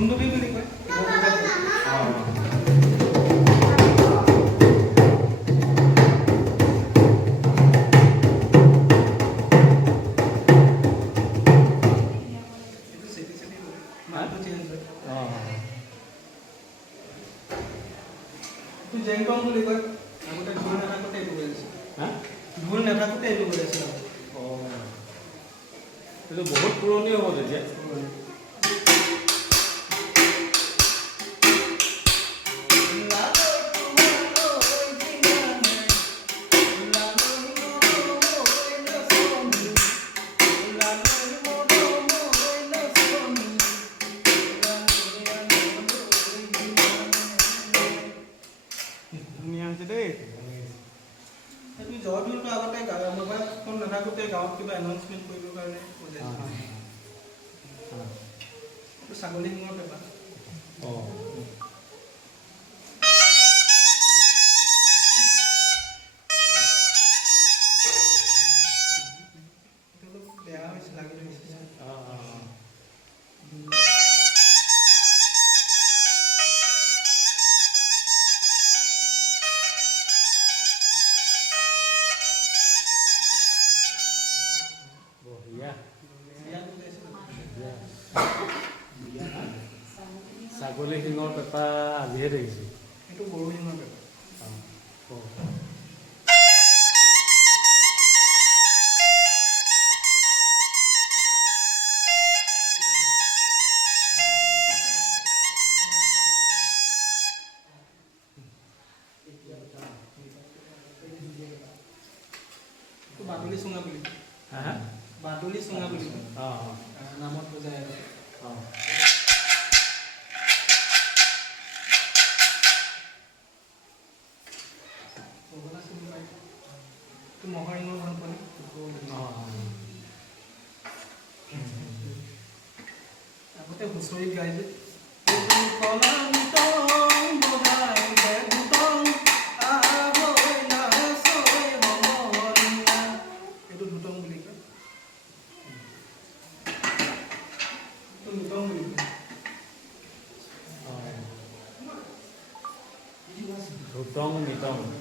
কুন্দুলি বুলি কয় জেংটং বুলি কয় আগতে ঢোল নাথাকোঁতে এইটো বজাইছিল ঢোল নাথাকোঁতে এইটো বজাইছিল এইটো বহুত পুৰণি হ'ব তেতিয়া ধুনীয়া হৈছে দেই সেইটো জয়দৌলটো আগতে মোবাইল ফোন নাথাকোঁতে গাঁৱত কিবা এনাউন্সমেণ্ট কৰিবৰ কাৰণে বজাইছিল এইটো ছাগলী শিঙৰ পেঁপা অলপ বেয়া হৈছে লাগি ধৰিছে ছাগলী শিঙৰ পেঁপা আজিহে দেখিছোঁ এইটো গৰু শিঙৰ পেঁপা বাদুলি চুঙা বুলি বাদুলি চুঙা বুলি নামত বুজাই মহৰিঙৰ ভাল পানী আগতে হুঁচৰিত গাই যে এইটো ধুতং বুলি কয় ধুতং নিতং